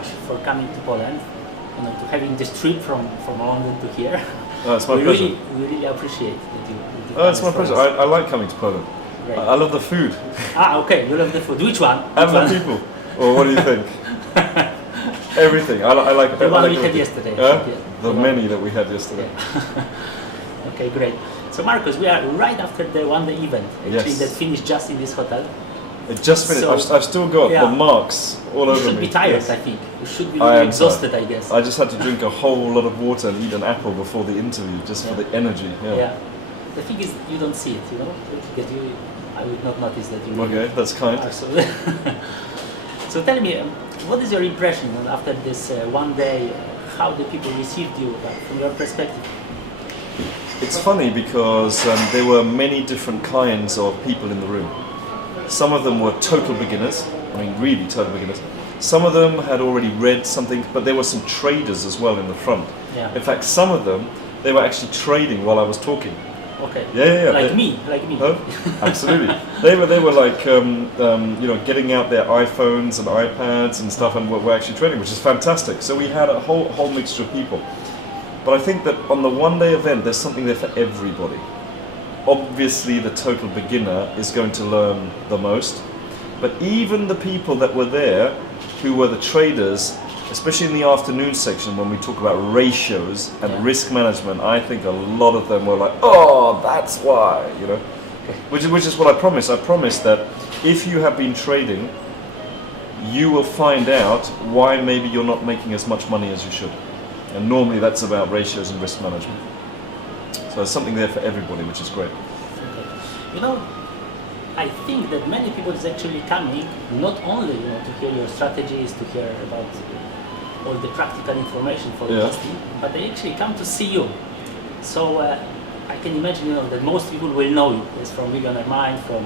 much for coming to Poland, to having this trip from London to here. Oh, it's my pleasure. We really appreciate that you Oh, it's my pleasure. I like coming to Poland. Great. I love the food. Okay, you love the food. Which one? And the people. Well, what do you think? Everything. I like the one like we had everything. yesterday. The many that we had yesterday. Yeah. Okay, great. So Marcus, we are right after the one-day event, actually, that finished just in this hotel. It just finished. So, I've still got the marks all over me. You should be tired, I think. You should be really exhausted, I guess. I just had to drink a whole lot of water and eat an apple before the interview, just for the energy. Yeah. The thing is, you don't see it, Because I would not notice that you. Okay, that's kind. So tell me, what is your impression after this one day? How the people received you from your perspective? It's funny because there were many different kinds of people in the room. Some of them were total beginners, really total beginners. Some of them had already read something, but there were some traders as well in the front. Yeah. In fact, some of them, they were actually trading while I was talking. Okay. Yeah. Like me. Oh, absolutely. They were like, getting out their iPhones and iPads and stuff, and were actually trading, which is fantastic. So we had a whole mixture of people. But I think that on the one-day event, there's something there for everybody. Obviously, the total beginner is going to learn the most, but even the people that were there, who were the traders, especially in the afternoon section when we talk about ratios and risk management, I think a lot of them were like, oh, that's why, which is what I promised. I promised that if you have been trading, you will find out why maybe you're not making as much money as you should. And normally that's about ratios and risk management. So there's something there for everybody, which is great. Okay. I think that many people is actually coming not only to hear your strategies, to hear about all the practical information for investing, but they actually come to see you. So I can imagine that most people will know you from Millionaire Mind, from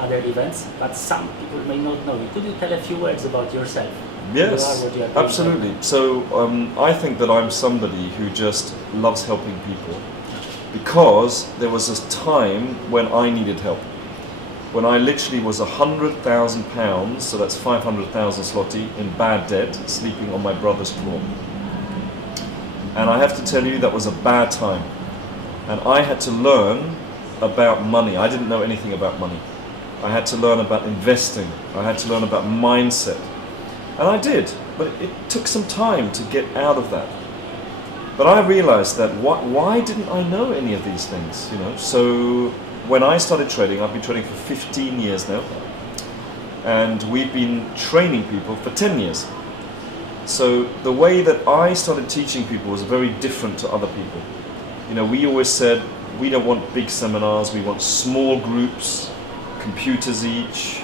other events, but some people may not know you. Could you tell a few words about yourself? Yes, absolutely. So I think that I'm somebody who just loves helping people, because there was a time when I needed help. When I literally was £100,000, so that's 500,000 zloty, in bad debt, sleeping on my brother's floor. And I have to tell you, that was a bad time. And I had to learn about money. I didn't know anything about money. I had to learn about investing. I had to learn about mindset. And I did, but it took some time to get out of that. But I realized that why didn't I know any of these things, So when I started trading, I've been trading for 15 years now, and we've been training people for 10 years. So the way that I started teaching people was very different to other people. We always said, we don't want big seminars, we want small groups, computers each,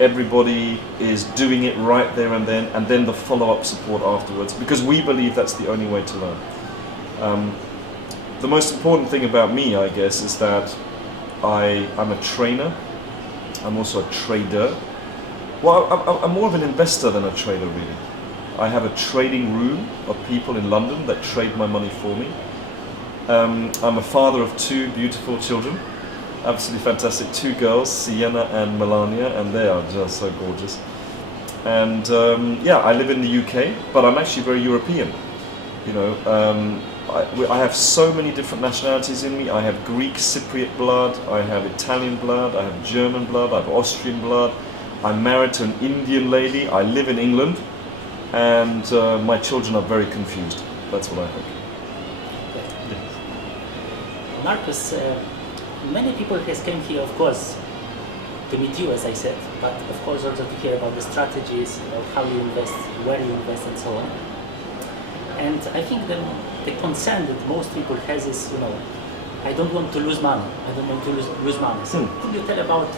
everybody is doing it right there and then the follow-up support afterwards, because we believe that's the only way to learn. The most important thing about me, I guess, is that I'm a trainer. I'm also a trader. Well, I'm more of an investor than a trader, really. I have a trading room of people in London that trade my money for me. I'm a father of 2 beautiful children, absolutely fantastic, 2 girls, Sienna and Melania, and they are just so gorgeous. And I live in the UK, but I'm actually very European. I have so many different nationalities in me. I have Greek Cypriot blood, I have Italian blood, I have German blood, I have Austrian blood. I'm married to an Indian lady, I live in England, and my children are very confused. That's what I think. Marcus, many people has came here, of course, to meet you, as I said, but of course also to hear about the strategies, how you invest, where you invest, and so on. And I think the concern that most people has is, I don't want to lose money. I don't want to lose money. So could you tell about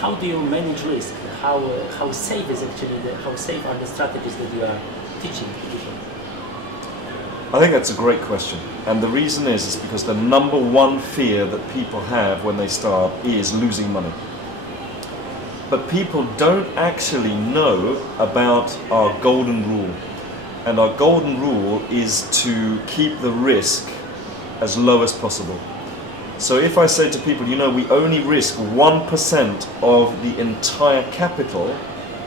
how do you manage risk? How safe is actually how safe are the strategies that you are teaching people? I think that's a great question. And the reason is because the number one fear that people have when they start is losing money. But people don't actually know about our golden rule. And our golden rule is to keep the risk as low as possible. So if I say to people, we only risk 1% of the entire capital,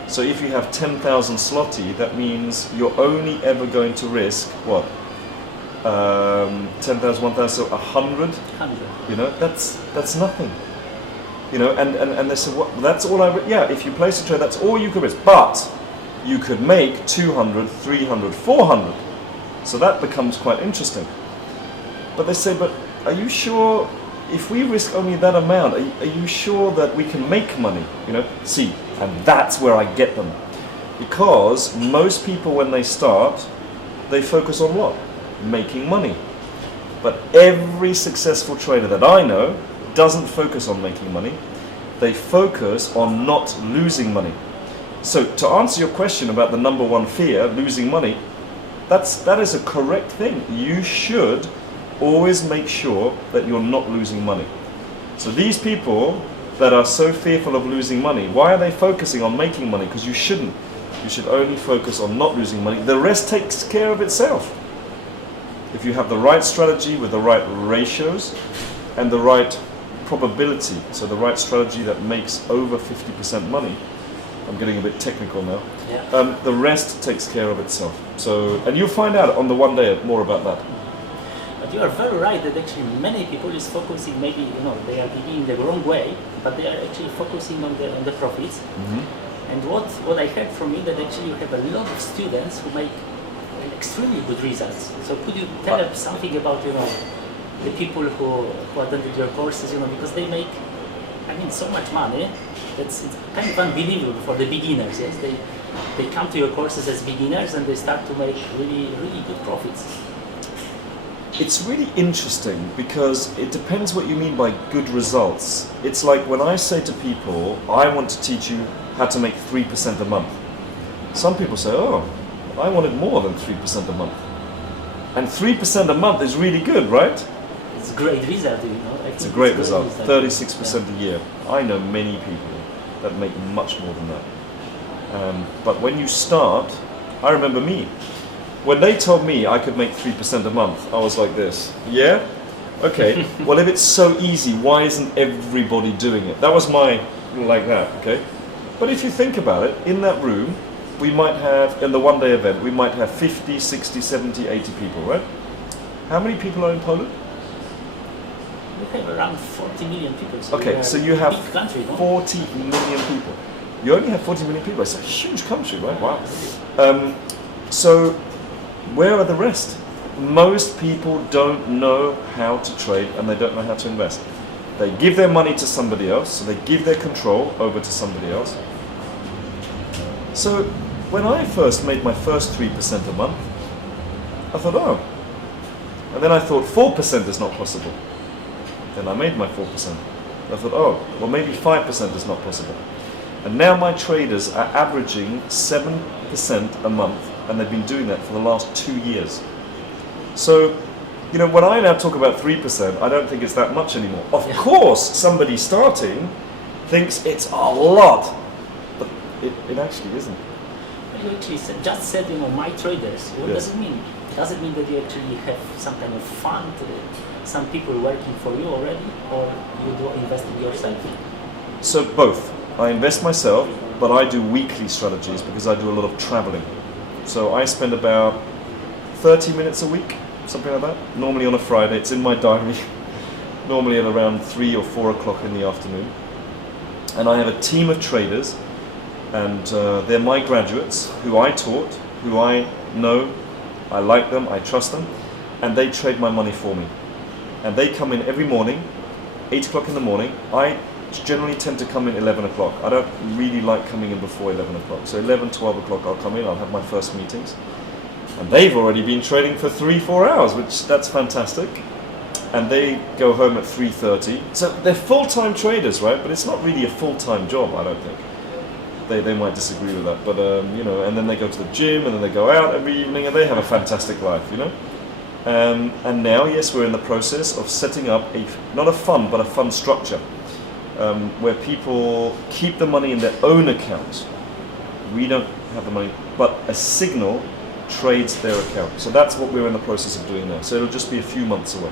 So if you have 10,000 zloty, that means you're only ever going to risk what? 10,000, 1,000, so 100. 100. You know, that's nothing. You know, and they said, what? That's all yeah. If you place a trade, that's all you could risk. But you could make 200, 300, 400. So that becomes quite interesting. But they say, but are you sure? If we risk only that amount, are you sure that we can make money? You know, see, and that's where I get them, because most people when they start, they focus on what? Making money. But every successful trader that I know doesn't focus on making money. They focus on not losing money. So to answer your question about the number one fear, losing money, that is a correct thing. You should always make sure that you're not losing money. So these people that are so fearful of losing money, why are they focusing on making money? Because you shouldn't. You should only focus on not losing money. The rest takes care of itself. If you have the right strategy with the right ratios and the right probability, so the right strategy that makes over 50% money, I'm getting a bit technical now, yeah. The rest takes care of itself. So, and you'll find out on the one day more about that. But you are very right that actually many people is focusing, maybe, you know, they are beginning the wrong way, but they are actually focusing on the profits. Mm-hmm. And what I heard from you, that actually you have a lot of students who make extremely good results. So could you tell us something about, you know, the people who attended your courses, you know, because they make, I mean, so much money. It's kind of unbelievable for the beginners. Yes, they come to your courses as beginners and they start to make really, really good profits. It's really interesting because it depends what you mean by good results. It's like when I say to people, I want to teach you how to make 3% a month. Some people say, oh, I wanted more than 3% a month. And 3% a month is really good, right? It's a great result, you know. It's a great result, 36% a year. I know many people that make much more than that. But when you start, I remember me. When they told me I could make 3% a month, I was like this. Yeah? Okay. Well, if it's so easy, why isn't everybody doing it? That was my, like that, okay? But if you think about it, in that room, we might have, in the one-day event, we might have 50, 60, 70, 80 people, right? How many people are in Poland? We have around 40 million people. So okay, so you have big country, no? 40 million people. You only have 40 million people. It's a huge country, right? Wow. So where are the rest? Most people don't know how to trade and they don't know how to invest. They give their money to somebody else, so they give their control over to somebody else. So when I first made my first 3% a month, I thought, oh. And then I thought 4% is not possible. Then I made my 4%. I thought, oh, well maybe 5% is not possible. And now my traders are averaging 7% a month, and they've been doing that for the last 2 years. So, you know, when I now talk about 3%, I don't think it's that much anymore. Of course, somebody starting thinks it's a lot, but it actually isn't. You actually just said, you know, my traders. What does it mean? Does it mean that you actually have some kind of fund, some people working for you already, or you do invest in yourself? So both. I invest myself, but I do weekly strategies because I do a lot of traveling. So I spend about 30 minutes a week, something like that. Normally on a Friday, it's in my diary. Normally at around 3 or 4 o'clock in the afternoon. And I have a team of traders, and they're my graduates who I taught, who I know, I like them, I trust them, and they trade my money for me. And they come in every morning, 8 o'clock in the morning. I generally tend to come in 11 o'clock. I don't really like coming in before 11 o'clock. So 11, 12 o'clock I'll come in, I'll have my first meetings. And they've already been trading for 3-4 hours, which that's fantastic. And they go home at 3:30. So they're full-time traders, right? But it's not really a full-time job, I don't think. They might disagree with that, but you know, and then they go to the gym, and then they go out every evening, and they have a fantastic life, you know. And now, yes, we're in the process of setting up not a fund, but a fund structure, where people keep the money in their own accounts. We don't have the money, but a signal trades their account. So that's what we're in the process of doing now. So it'll just be a few months away.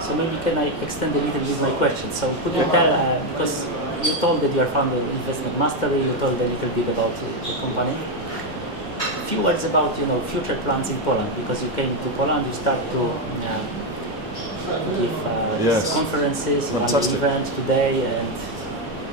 So maybe can I extend a little bit my question? So could you tell, because you told that you are founder of Investment Mastery. You told a little bit about the company. A few words about future plans in Poland, because you came to Poland, you start to give Yes. conferences, one Fantastic. event today, and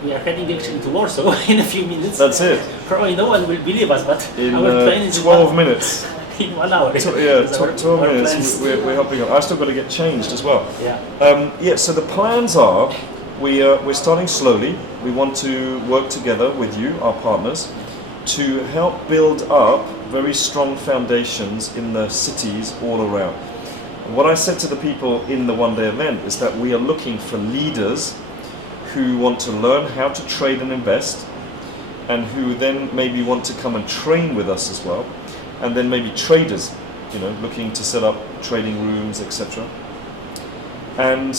we are heading actually to Warsaw in a few minutes. That's it. Probably no one will believe us, but In our train is 12 minutes. in 1 hour. Yeah, Because our 12 minutes. plans- We're helping out. I've still got to get changed as well. Yeah. So the plans are, we're starting slowly. We want to work together with you, our partners, to help build up very strong foundations in the cities all around. What I said to the people in the one-day event is that we are looking for leaders who want to learn how to trade and invest, and who then maybe want to come and train with us as well, and then maybe traders, looking to set up trading rooms, etc. And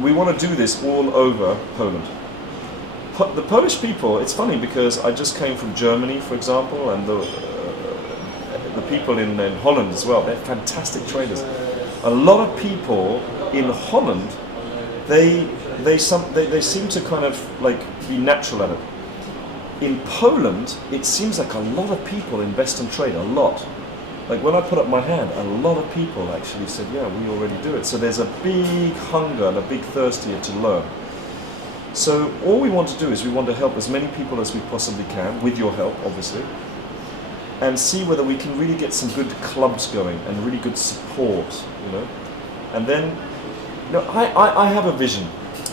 we want to do this all over Poland. The Polish people, it's funny because I just came from Germany, for example, and the people in Holland as well, they're fantastic traders. A lot of people in Holland, they seem to kind of like be natural at it. In Poland, it seems like a lot of people invest and trade, a lot. Like when I put up my hand, a lot of people actually said, yeah, we already do it. So there's a big hunger and a big thirst here to learn. So all we want to do is we want to help as many people as we possibly can, with your help, obviously, and see whether we can really get some good clubs going and really good support, And then, I have a vision,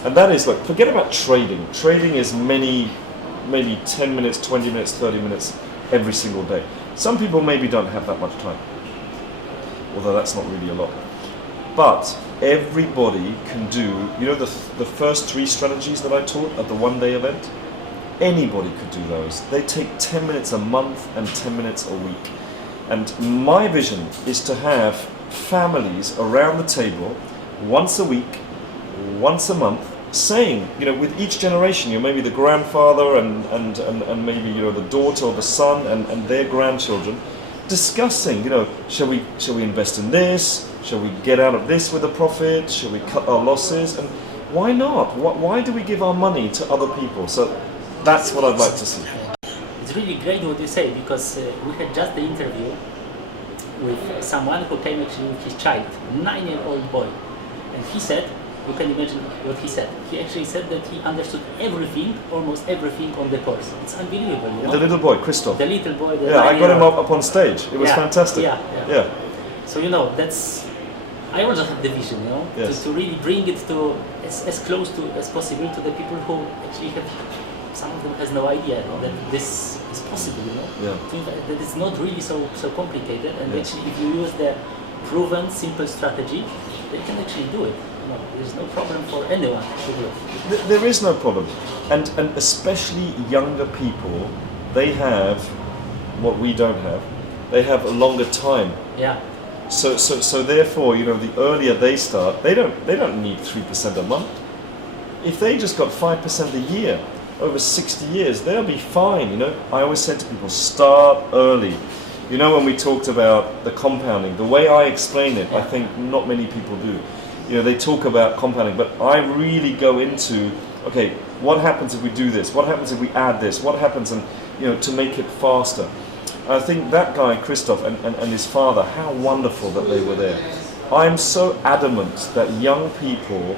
and that is, look, forget about trading. Trading is maybe 10 minutes, 20 minutes, 30 minutes every single day. Some people maybe don't have that much time, although that's not really a lot. But everybody can do, the first 3 strategies that I taught at the one-day event? Anybody could do those. They take 10 minutes a month and 10 minutes a week. And my vision is to have families around the table once a week, once a month, saying, with each generation, maybe the grandfather and maybe, the daughter or the son and their grandchildren, discussing, shall we invest in this? Shall we get out of this with a profit? Shall we cut our losses? And why not? Why do we give our money to other people? So that's what I'd like to see. It's really great what you say, because we had just the interview with someone who came actually with his child, 9-year-old boy, and he said, you can imagine what he said. He actually said that he understood everything, almost everything on the course. It's unbelievable, The little boy, Christoph. The little boy. I got him up on stage. It was fantastic. Yeah. So that's. I also have the vision, Yes. to really bring it to as close to as possible to the people who actually have. Some of them has no idea that this is possible, that it's not really so complicated, and actually if you use the proven simple strategy, they can actually do it. There's no problem for anyone to do it. There is no problem, and especially younger people, they have what we don't have. They have a longer time. Yeah. So therefore, the earlier they start, they don't need 3% a month. If they just got 5% a year over 60 years, they'll be fine. I always said to people, start early. When we talked about the compounding, the way I explain it, I think not many people do. They talk about compounding, but I really go into, okay, what happens if we do this? What happens if we add this? What happens, and to make it faster? I think that guy, Christoph, and his father, how wonderful that they were there. I'm so adamant that young people,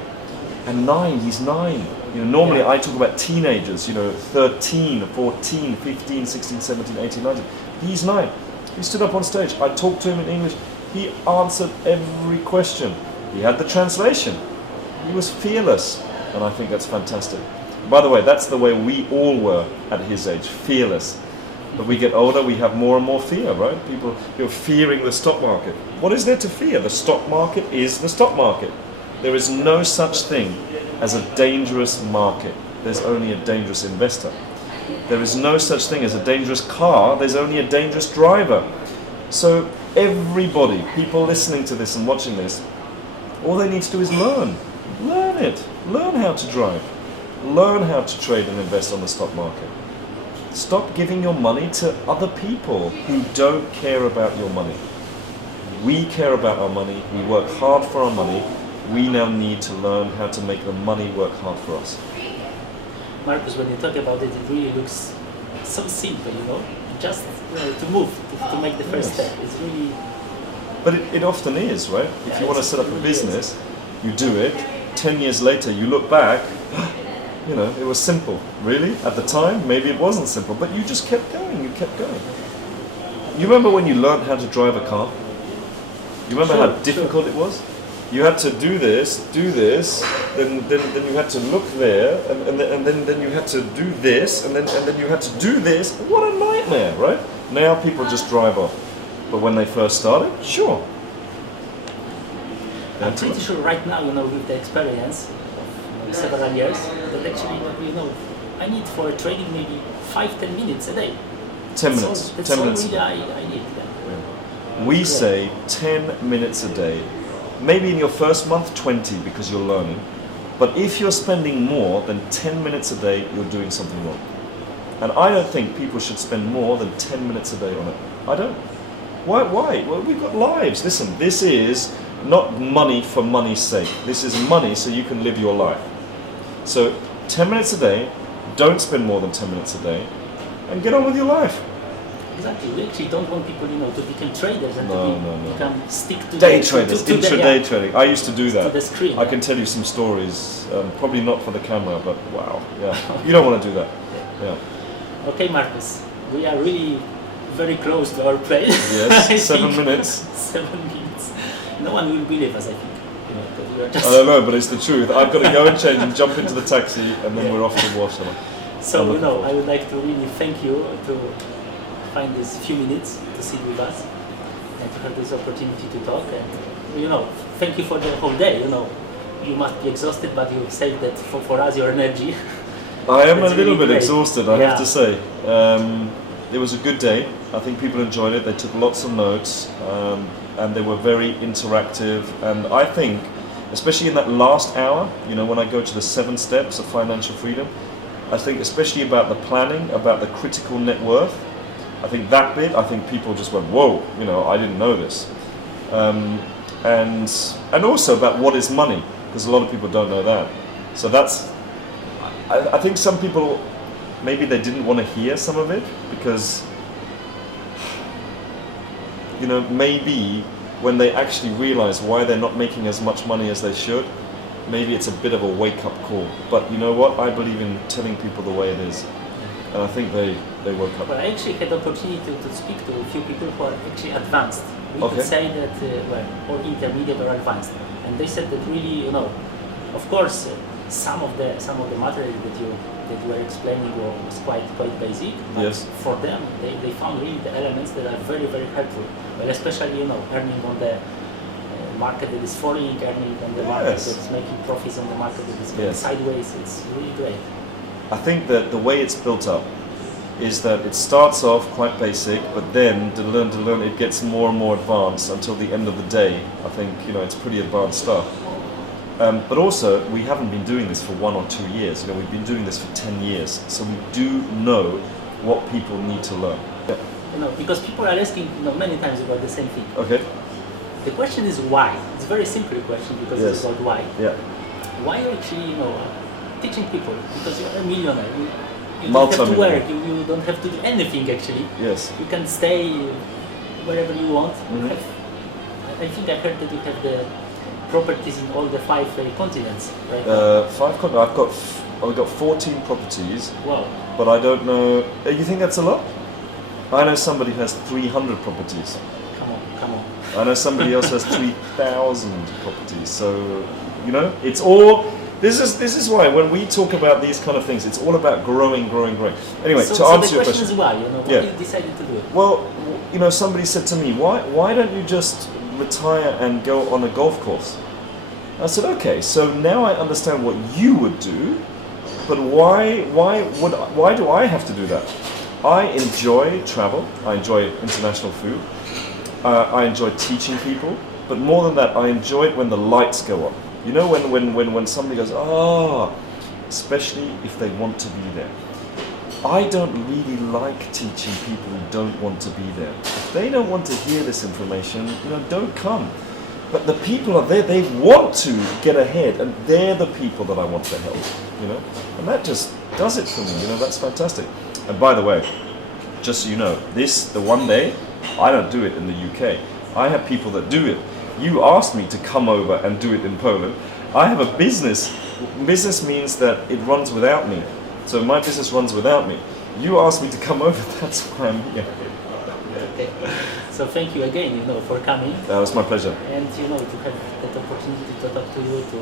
and he's 9. Normally I talk about teenagers, 13, 14, 15, 16, 17, 18, 19. He's 9. He stood up on stage. I talked to him in English. He answered every question. He had the translation. He was fearless, and I think that's fantastic. By the way, that's the way we all were at his age, fearless. But we get older, we have more and more fear, right? People, fearing the stock market. What is there to fear? The stock market is the stock market. There is no such thing as a dangerous market. There's only a dangerous investor. There is no such thing as a dangerous car. There's only a dangerous driver. So everybody, people listening to this and watching this, all they need to do is learn. Learn it. Learn how to drive. Learn how to trade and invest on the stock market. Stop giving your money to other people who don't care about your money. We care about our money. We work hard for our money. We now need to learn how to make the money work hard for us. Marcus, when you talk about it, it really looks so simple, you know, just to move, to make the first step. It's really. But it often is, right? If you want to set up a business, you do it. 10 years later, you look back. You know, it was simple. Really, at the time, maybe it wasn't simple, but you just kept going. You kept going. You remember when you learned how to drive a car? You remember how difficult it was? You had to do this, then you had to look there, and then you had to do this, and then you had to do this. What a nightmare, right? Now people just drive off. But when they first started, sure. I'm pretty sure right now, you know, with the experience of several years, that actually, you know, I need for a training maybe 5-10 minutes a day. 10 minutes. That's 10 all minutes. really I need. Yeah. We say 10 minutes a day. Maybe in your first month, 20 because you're learning. But if you're spending more than 10 minutes a day, you're doing something wrong. And I don't think people should spend more than 10 minutes a day on it. I don't. Why? Well, we've got lives. Listen, this is not money for money's sake. This is money so you can live your life. So 10 minutes a day, don't spend more than 10 minutes a day, and get on with your life. Exactly. We actually don't want people, you know, to become traders and become stick to day traders, intraday trading. I used to do that. To the screen. I can tell you some stories, probably not for the camera, but wow, yeah. You don't want to do that. Yeah. Okay, Marcus, we are really very close to our plane. Yes, 7 minutes. 7 minutes. No one will believe us, I think. You know, because we are just I don't know, but it's the truth. I've got to go and change and jump into the taxi, and then we're off to Warsaw. So, you know, I would like to really thank you to find these few minutes to sit with us and to have this opportunity to talk. And, you know, thank you for the whole day. You know, you must be exhausted, but you saved that for us, your energy. I am That's a little really bit great. exhausted, I have to say. It was a good day. I think people enjoyed it. They took lots of notes, and they were very interactive. And I think, especially in that last hour, you know, when I go to the 7 steps of financial freedom, I think especially about the planning, about the critical net worth, I think that bit, I think people just went, whoa, you know, I didn't know this. And also about what is money, because a lot of people don't know that. So that's, I think some people, maybe they didn't want to hear some of it, because, you know, maybe when they actually realize why they're not making as much money as they should, maybe it's a bit of a wake-up call. But you know what? I believe in telling people the way it is. And I think they woke up. Well, I actually had the opportunity to speak to a few people who are actually advanced. We could say that, or intermediate or advanced. And they said that really, you know, of course, some of the material that you were explaining was quite basic. But yes. For them, they found really the elements that are very, very helpful. Well, especially, you know, earning on the market that is falling, earning on the market that is making profits on the market that is going sideways. It's really great. I think that the way it's built up is that it starts off quite basic, but then to learn, it gets more and more advanced until the end of the day. I think, you know, it's pretty advanced stuff. But also, we haven't been doing this for 1 or 2 years. You know, we've been doing this for 10 years, so we do know what people need to learn. Yeah. You know, because people are asking, you know, many times about the same thing. Okay. The question is why. It's a very simple question because it's about why. Yeah. Why are you actually, you know, teaching people? Because you're a millionaire. You don't have to work. You don't have to do anything actually. Yes. You can stay wherever you want. Mm-hmm. I think I heard that you have the properties in all the 5 continents, right? 5 continents. I've got 14 properties. Wow. But I don't know. You think that's a lot? I know somebody has 300 properties. Come on. I know somebody else has 3,000 properties. So, you know, it's all. This is why when we talk about these kind of things, it's all about growing. Anyway, to answer your question. So the question is why, you know, why you decided to do it? Well, you know, somebody said to me, why don't you just retire and go on a golf course? I said, okay, so now I understand what you would do, but why do I have to do that? I enjoy travel. I enjoy international food. I enjoy teaching people, but more than that, I enjoy it when the lights go up. You know, when somebody goes, especially if they want to be there. I don't really like teaching people who don't want to be there. If they don't want to hear this information, you know, don't come. But the people are there, they want to get ahead, and they're the people that I want to help, you know? And that does it for me. You know, that's fantastic. And by the way, just so you know, the one day, I don't do it in the UK. I have people that do it. You asked me to come over and do it in Poland. I have a business. Business means that it runs without me. So my business runs without me. You asked me to come over, that's why I'm here. Okay. So thank you again, you know, for coming. That was my pleasure. And you know, to have that opportunity to talk to you, to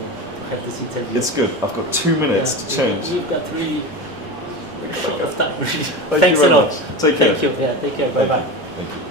have this interview. It's good. I've got 2 minutes to change. You've got really a lot of time. Thank Thanks you a very lot. much. Take care. Thank you. Yeah, take care. Bye bye. Thank you.